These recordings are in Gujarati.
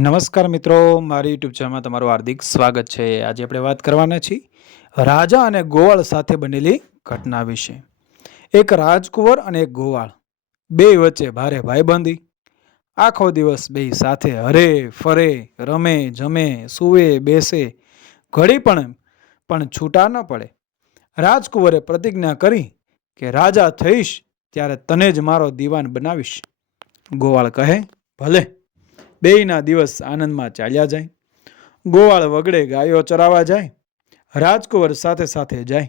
નમસ્કાર મિત્રો, મારી યુટ્યુબ ચેનલમાં તમારું હાર્દિક સ્વાગત છે। આજે આપણે વાત કરવાના છીએ રાજા અને ગોવાળ સાથે બનેલી ઘટના વિશે। એક રાજકુંવર અને એક ગોવાળ બે વચ્ચે ભારે ભાઈબંધી। આખો દિવસ બે સાથે હરે ફરે, રમે, જમે, સૂવે, બેસે, ઘડી પણ છૂટા ન પડે। રાજકુંવરે પ્રતિજ્ઞા કરી કે રાજા થઈશ ત્યારે તને જ મારો દીવાન બનાવીશ। ગોવાળ કહે, ભલે। બેયના દિવસ આનંદમાં ચાલ્યા જાય। ગોવાળ વગડે ગાયો ચરાવવા જાય, રાજકુંવર સાથે સાથે જાય।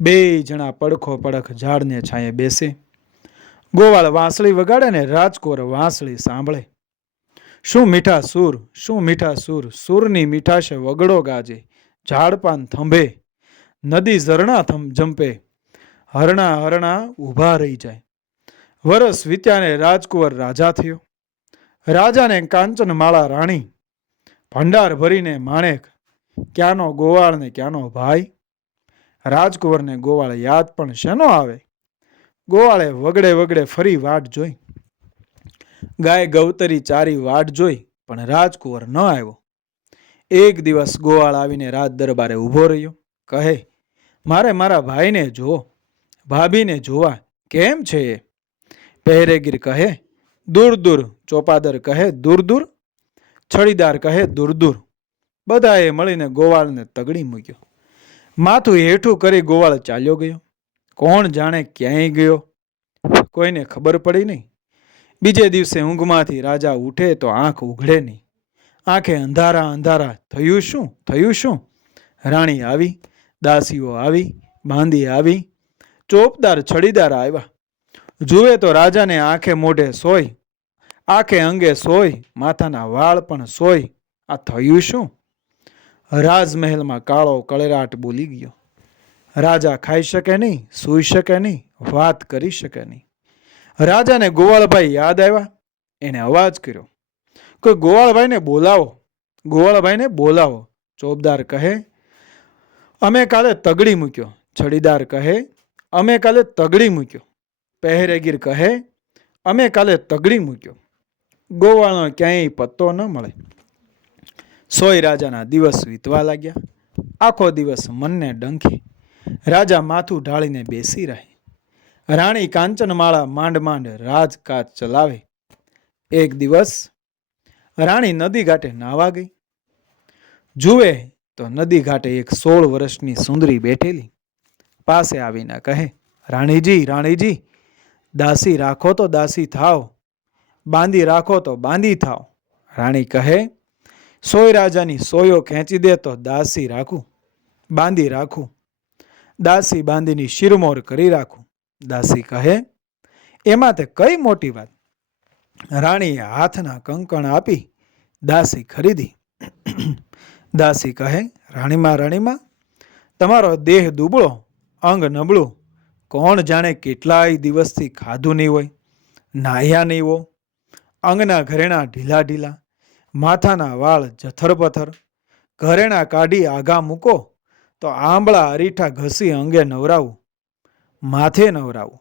બે જણા પડખો પડખ ઝાડને છાંયે બેસે। ગોવાળ વાંસળી વગાડે ને રાજકુંવર વાંસળી સાંભળે। શું મીઠા સૂર, શું મીઠા સૂર, સૂરની મીઠાશે વગડો ગાજે। ઝાડપાન થંભે, નદી ઝરણા જંપે, હરણા હરણા ઊભા રહી જાય। વરસ વીત્યાને રાજકુંવર રાજા થયો। રાજાને કાંચન માળા રાણી, ભંડાર ભરીને માણેક, ક્યાંનો ગોવાળ ને ક્યાંનો ભાઈ। રાજકુંવરને ગોવાળ યાદ પણ શેનો આવે। ગોવાળે વગડે વગડે ફરી વાટ જોઈ, ગાય ગૌતરી ચારી વાટ જોઈ, પણ રાજકુંવર ન આવ્યો। એક દિવસ ગોવાળ આવીને રાજ દરબારે ઊભો રહ્યો। કહે, મારે મારા ભાઈને જો, ભાભીને જોવા, કેમ છે એ? પહેરેગીર કહે, દૂર દૂર। ચોપાદર કહે, દૂર દૂર। છડીદાર કહે, દૂર દૂર। બધાએ મળીને ગોવાળને તગડી મૂક્યો। માથું હેઠું કરી ગોવાળ ચાલ્યો ગયો। કોણ જાણે ક્યાંય ગયો, કોઈને ખબર પડી નહીં। બીજે દિવસે ઊંઘમાંથી રાજા ઉઠે તો આંખ ઉઘડે નહીં। આંખે અંધારા અંધારા। થયું શું, થયું શું? રાણી આવી, દાસીઓ આવી, બાંદી આવી, ચોપદાર છડીદાર આવ્યા। જુએ તો રાજાને આંખે મોઢે સોય, આંખે અંગે સોય, માથાના વાળ પણ સોય। આ થયું શું? રાજમહેલમાં કાળો કળેરાટ બોલી ગયો। રાજા ખાઈ શકે નહીં, સૂઈ શકે નહીં, વાત કરી શકે નહીં। રાજાને ગોવાળભાઈ યાદ આવ્યા। એને અવાજ કર્યો, કોઈ ગોવાળભાઈને બોલાવો, ગોવાળભાઈને બોલાવો। ચોપદાર કહે, અમે કાલે તગડી મૂક્યો। છડીદાર કહે, અમે કાલે તગડી મૂક્યો। પહેરેગીર કહે, અમે કાલે તગડી મૂક્યો। ગોવાળનો ક્યાંય પત્તો ન મળે। સોય રાજાના દિવસ વીતવા લાગ્યા। આખો દિવસ મનને ડંખે રાજા માથું ઢાળીને બેસી રહે। રાણી કાંચનમાળા માંડ માંડ રાજકાજ ચલાવે। એક દિવસ રાણી નદી ઘાટે નાવા ગઈ। જુએ તો નદી ઘાટે એક 16 વર્ષની સુંદરી બેઠેલી। પાસે આવીને કહે, રાણીજી, રાણીજી, દાસી રાખો તો દાસી થાવ, બાંધી રાખો તો બાંધી થાવ। રાણી કહે, સોય રાજાની સોયો ખેંચી દે તો દાસી રાખું, બાંધી રાખું, દાસી બાંધીની શિરમોર કરી રાખું। દાસી કહે, એમાં તે કઈ મોટી વાત। રાણીએ હાથના કંકણ આપી દાસી ખરીદી। દાસી કહે, રાણીમાં, રાણીમાં, તમારો દેહ દુબળો, અંગ નબળું, કોણ જાણે કેટલાય દિવસથી ખાધું નહીં હોય, નાહ્યા નહીં હો, અંગના ઘરેણા ઢીલા ઢીલા, માથાના વાળ જથર પથર, ઘરેણા કાઢી આઘા મૂકો તો આંબળા અરીઠા ઘસી અંગે નવરાવું, માથે નવરાવું।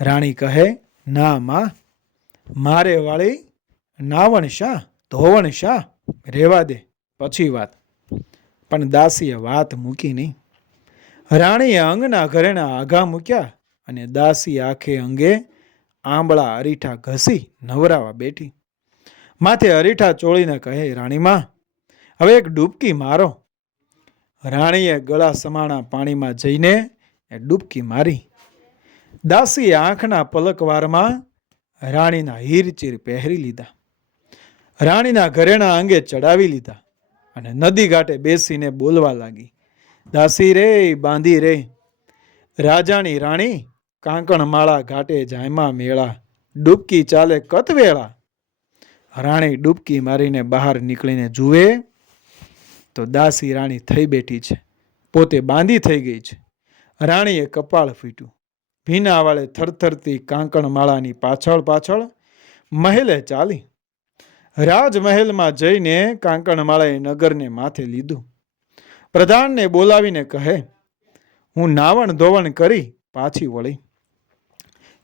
રાણી કહે, ના માં, મારે વાળી નાવણ શા, ધોવણ શા, રેવા દે, પછી વાત। પણ દાસીએ વાત મૂકી નહીં। રાણીએ અંગના ઘરેણા આઘા મૂક્યા અને દાસી આખે અંગે આંબળા અરીઠા ઘસી નવરાવા બેઠી। માથે અરીઠા ચોળીને કહે, રાણીમાં, હવે એક ડૂબકી મારો। રાણીએ ગળા સમાણા પાણીમાં જઈને ડૂબકી મારી। દાસીએ આંખના પલકવારમાં રાણીના હીરચીર પહેરી લીધા, રાણીના ઘરેણા અંગે ચડાવી લીધા અને નદી ઘાટે બેસીને બોલવા લાગી, દાસી રે, બાંધી રે, રાજાની રાણી કાંકણમાળા ઘાટે જાયમાં મેળા, ડૂબકી ચાલે કત વેળા। રાણી ડૂબકી મારીને બહાર નીકળીને જુએ તો દાસી રાણી થઈ બેઠી છે, પોતે બાંધી થઈ ગઈ છે। રાણીએ કપાળ ફીટ્યું, ભીના વાળે થરથરતી કાંકણમાળાની પાછળ પાછળ મહેલે ચાલી। રાજમહેલમાં જઈને કાંકણમાળાએ નગરને માથે લીધું। પ્રધાનને બોલાવીને કહે, હું નાવણ ધોવણ કરી પાછી વળી,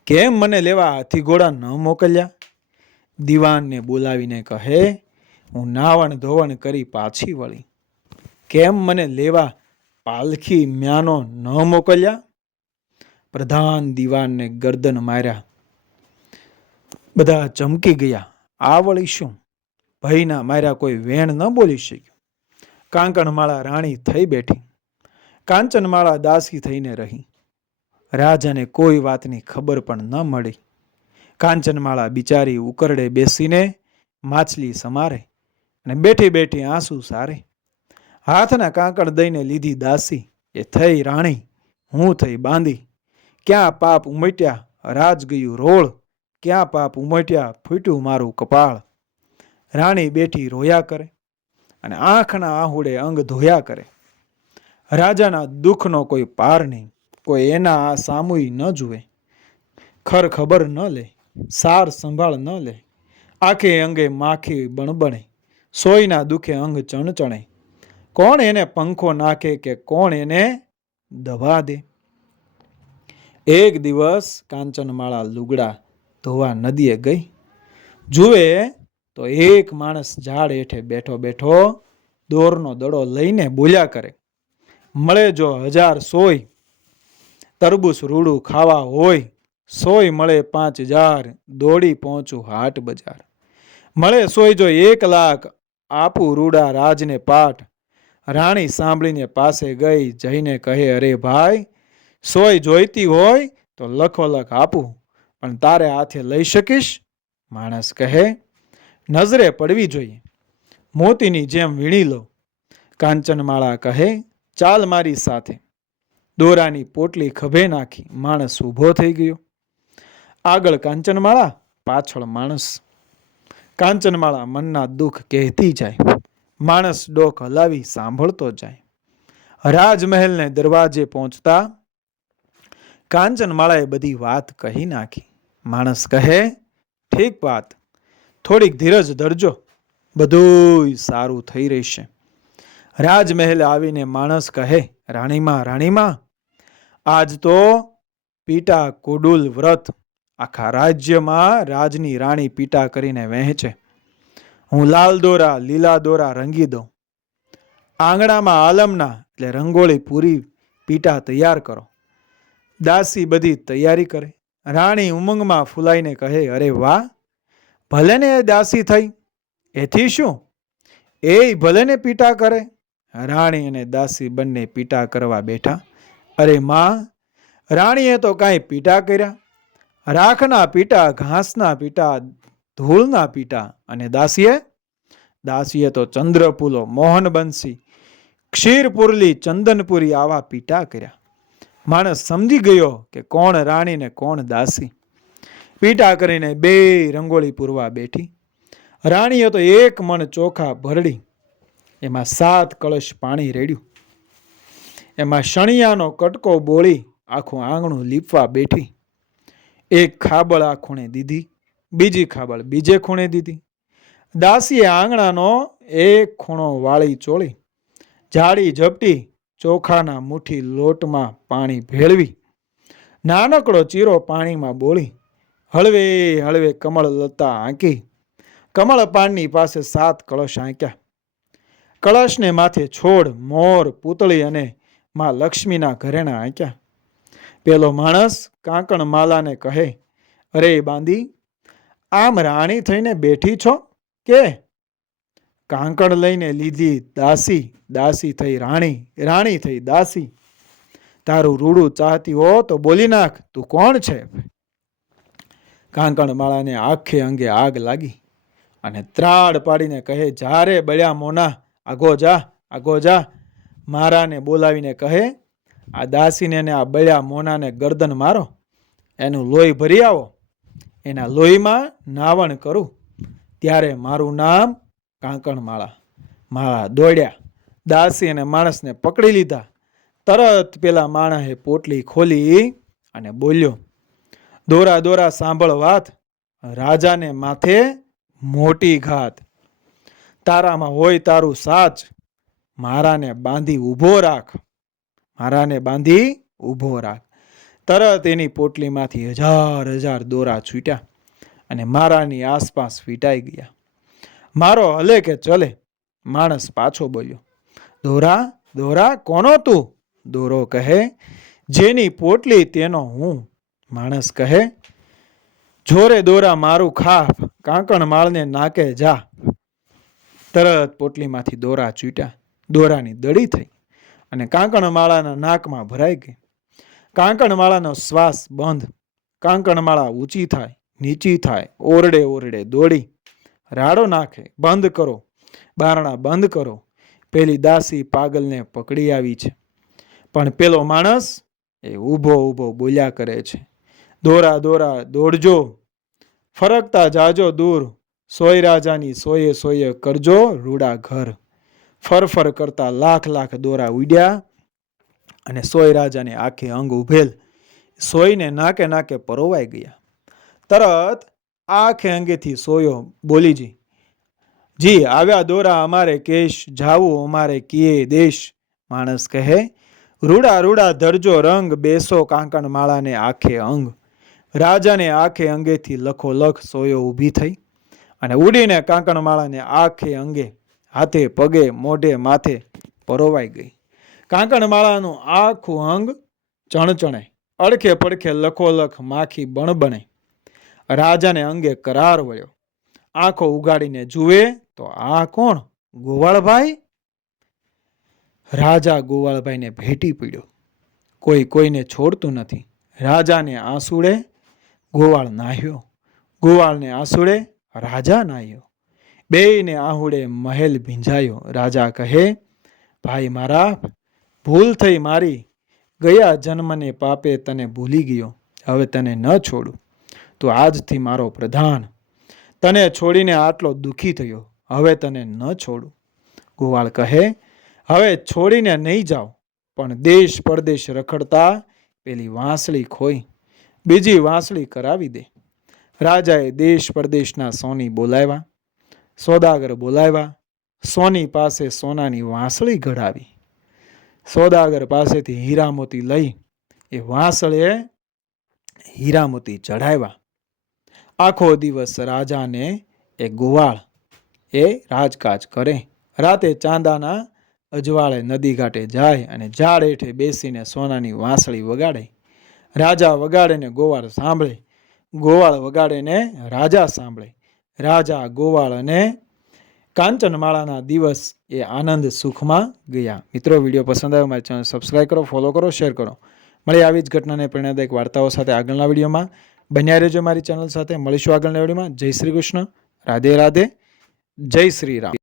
કેમ મને લેવા હાથી ઘોડા ન મોકલ્યા? દીવાનને બોલાવીને કહે, હું નાવણ ધોવણ કરી પાછી વળી, કેમ મને લેવા પાલખી મ્યાનો ન મોકલ્યા? પ્રધાન દીવાનને ગરદન માર્યા. બધા ચમકી ગયા. આ વળી શું? ભયના માર્યા કોઈ વેણ ન બોલી શક્યું. કાંકણમાળા રાણી થઈ બેઠી, કાંચનમાળા દાસી થઈને રહી. રાજાને કોઈ વાતની ખબર પણ ન મળી. કાંચનમાળા બિચારી ઉકરડે બેસીને માછલી સમારે અને બેઠી બેઠી આંસુ સારે. હાથના કાંકણ દઈને લીધી દાસી, એ થઈ રાણી, હું થઈ બાંધી. ક્યાં પાપ ઉમટ્યા રાજ ગયું રોળ, ક્યાં પાપ ઉમટ્યા ફૂટ્યું મારું કપાળ. રાણી બેઠી રોયા કરે અને આંખના આહુડે અંગ ધોયા કરે. રાજાના દુઃખનો કોઈ પાર નહીં. કોઈ એના આ સામુઈ ન જુએ, ખર ખબર ન લે, સાર સંભાળ ન લે. આખે અંગે માખી બણબણે, સોયના દુઃખે અંગ ચણચણે. કોણ એને પંખો નાખે કે કોણ એને દવા દે? એક દિવસ કાંચનમાળા લુગડા ધોવા નદીએ ગઈ. જુએ તો એક માણસ ઝાડ હેઠે બેઠો બેઠો દોરનો દડો લઈને બોલ્યા કરે, મળે જો 1000 સોય, તરબૂચ રૂડું ખાવા હોય, સોય મળે 5000, દોડી પહોંચું હાટ બજાર. મળે સોય જો 1 લાખ, આપું રૂડા રાજને પાઠ. રાણી સાંભળીને પાસે ગઈ, જઈને કહે, અરે ભાઈ, સોય જોઈતી હોય તો લખોલખ આપું, પણ તારે હાથે લઈ શકીશ? માણસ કહે, નજરે પડવી જોઈએ, મોતીની જેમ વીણી લો. કાંચનમાળા કહે, ચાલ મારી સાથે. દોરાની પોટલી ખભે નાખી માણસ ઊભો થઈ ગયો. આગળ કાંચનમાળા, પાછળ માણસ. કાંચનમાળા મનના દુઃખ કહેતી જાય, માણસ ડોક હલાવી સાંભળતો જાય. રાજમહેલને દરવાજે પહોંચતા કાંચનમાળાએ બધી વાત કહી નાખી. માણસ કહે, ઠીક વાત, થોડીક ધીરજ ધરજો, બધું સારું થઈ રહેશે. રાજમહેલ આવીને માણસ કહે, રાણીમાં, રાણીમાં, આજ તો પીટા કોડુલ વ્રત, આખા રાજ્યમાં રાજની રાણી પીટા કરીને વહેંચે. હું લાલ દોરા લીલા દોરા રંગી દઉં. આંગણામાં આલમના એટલે રંગોળી પૂરી પીટા તૈયાર કરો. દાસી બધી તૈયારી કરે. રાણી ઉમંગમાં ફૂલાઈને કહે, અરે વાહ, ભલે ને એ દાસી થઈ, એથી શું, એ ભલે ને પીટા કરે. રાણી અને દાસી બંને પીટા કરવા બેઠા. અરે માં, રાણીએ તો કાંઈ પીટા કર્યા? રાખના પીટા, ઘાસના પીટા, ધૂળના પીટા. અને દાસીએ તો ચંદ્રપુલો, મોહનબંસી, ક્ષીરપુરલી, ચંદનપુરી આવા પીટા કર્યા. માણસ સમજી ગયો કે કોણ રાણી ને કોણ દાસી. પીટા કરીને 2 રંગોળી પૂરવા બેઠી. રાણીએ તો 1 મણ ચોખા ભરડી, એમાં 7 કળશ પાણી રેડ્યું. એમાં શણિયાનો કટકો બોળી આખું આંગણું લીપવા બેઠી. એક ખાબળ આ ખૂણે દીધી, બીજી ખાબળ બીજે ખૂણે દીધી. દાસીએ આંગણાનો એક ખૂણો વાળી ચોળી, જાડી ઝપટી ચોખાના મુઠ્ઠી લોટમાં પાણી ભેળવી, નાનકડો ચીરો પાણીમાં બોળી, હળવે હળવે કમળ લતા આંકી. કમળ પાનની પાસે 7 કળશ આંક્યા. કળશને માથે છોડ, મોર, પૂતળી અને માં લક્ષ્મીના ઘરેણા આંક્યા. પેલો માણસ કાંકણમાલાને કહે, અરે બાંધી, આમ રાણી થઈને બેઠી છો કે? કાંકણ લઈને લીધી દાસી, દાસી થઈ રાણી, રાણી થઈ દાસી. તારું રૂડું ચાહતી હો તો બોલી નાખ, તું કોણ છે? કાંકણમાળાને આખે અંગે આગ લાગી અને ત્રાડ પાડીને કહે, જા રે બળ્યા મોના, આગો જા, આગો જા. મારાને બોલાવીને કહે, આ દાસીને ને આ બળ્યા મોનાને ગરદન મારો, એનું લોહી ભરી આવો, એના લોહીમાં નાવણ કરું, ત્યારે મારું નામ કાંકણમાળા. માળા દોડ્યા, દાસી અને માણસને પકડી લીધા. તરત પેલા માણસે પોટલી ખોલી અને બોલ્યો, દોરા દોરા સાંભળ વાત, રાજાને માથે મોટી ઘાત. તારામાં હોય તારું સાચ, મારાને બાંધી ઊભો રાખ, મારાને બાંધી ઊભો રાખ. તરત એની પોટલીમાંથી 1000 દોરા છૂટ્યા અને મારાની આસપાસ વીંટાઈ ગયા. મારો હલે કે ચલે. માણસ પાછો બોલ્યો, દોરા દોરા કોનો તું? દોરો કહે, જેની પોટલી તેનો હું. માણસ કહે, જોરે દોરા મારું ખાપ, કાંકણ માળને નાકે જા. તરત પોટલીમાંથી દોરા છૂટ્યા. દોરાની દડી થઈ અને કાંકણમાળાના નાકમાં ભરાઈ ગઈ. કાંકણમાળાનો શ્વાસ બંધ. કાંકણમાળા ઊંચી થાય, નીચી થાય, ઓરડે ઓરડે દોડી. રાડો નાખે, બંધ કરો, બારણા બંધ કરો. પેલી દાસી પાગલને પકડી આવી છે. પણ પેલો માણસ એ ઊભો ઊભો બોલ્યા કરે છે, દોરા દોરા દોડજો, ફરકતા જાજો દૂર. સોય રાજાની સોયે સોયે કરજો રૂડા ઘર. ફરફર કરતા લાખ લાખ દોરા ઉડ્યા અને સોય રાજાને આખે અંગ ઉભેલ સોયને નાકે નાકે પરોવાઈ ગયા. તરત આખે અંગેથી સોયો બોલી જી આવ્યા દોરા અમારે કેશ, જાવું અમારે કિયે દેશ. માણસ કહે, રૂડા રૂડા ધરજો રંગ, બેસો કાંકણ માળાને આખે અંગ. રાજાને આખે અંગેથી લખો લખ સોયો ઊભી થઈ અને ઉડીને કાંકણમાળાને આખે અંગે, હાથે પગે, મોઢે, માથે પરોવાઈ ગઈ. કાંકણમાળાનું આખું અંગ ચણચણે, અડખે પડખે લખોલખ માખી બણબણે. રાજાને અંગે કરાર વળ્યો. આંખો ઉગાડીને જુએ તો આ કોણ? ગોવાળભાઈ. રાજા ગોવાળભાઈને ભેટી પડ્યો. કોઈ કોઈને છોડતું નથી. રાજાને આંસુડે ગોવાળ નાહ્યો, ગોવાળને આંસુડે રાજા નાહ્યો. બેયને આહુડે મહેલ ભીંજાયો. રાજા કહે, ભાઈ મારા, ભૂલ થઈ મારી. ગયા જન્મને પાપે તને ભૂલી ગયો. હવે તને ન છોડું. તું આજથી મારો પ્રધાન. તને છોડીને આટલો દુઃખી થયો. હવે તને ન છોડું. ગોવાળ કહે, હવે છોડીને નહીં જાઓ, પણ દેશ પરદેશ રખડતા પેલી વાંસળી ખોઈ બીજી વાંસળી કરાવી દે. રાજાએ દેશ પરદેશના સોની બોલાવ્યા, સોદાગર બોલાવ્યા. સોની પાસે સોનાની વાંસળી ઘડાવી. સોદાગર પાસેથી હીરામોતી લઈ એ વાંસળીએ હીરામોતી ચઢાવ્યા. આખો દિવસ રાજાને એ ગોવાળ એ રાજકાજ કરે. રાતે ચાંદાના અજવાળે નદી ઘાટે જાય અને ઝાડ હેઠે બેસીને સોનાની વાંસળી વગાડે. રાજા વગાડે ને ગોવાળ સાંભળે, ગોવાળ વગાડે ને રાજા સાંભળે. રાજા, ગોવાળ અને કાંચનમાળાના દિવસ એ આનંદ સુખમાં ગયા. મિત્રો, વિડીયો પસંદ આવ્યો મારી ચેનલ સબસ્ક્રાઈબ કરો, ફોલો કરો, શેર કરો. મળી આવી જ ઘટનાને પ્રેરણાદાયક વાર્તાઓ સાથે આગળના વિડીયોમાં. બન્યા રહેજો મારી ચેનલ સાથે. મળીશું આગળના વિડીયોમાં. જય શ્રી કૃષ્ણ. રાધે રાધે. જય શ્રી રામ.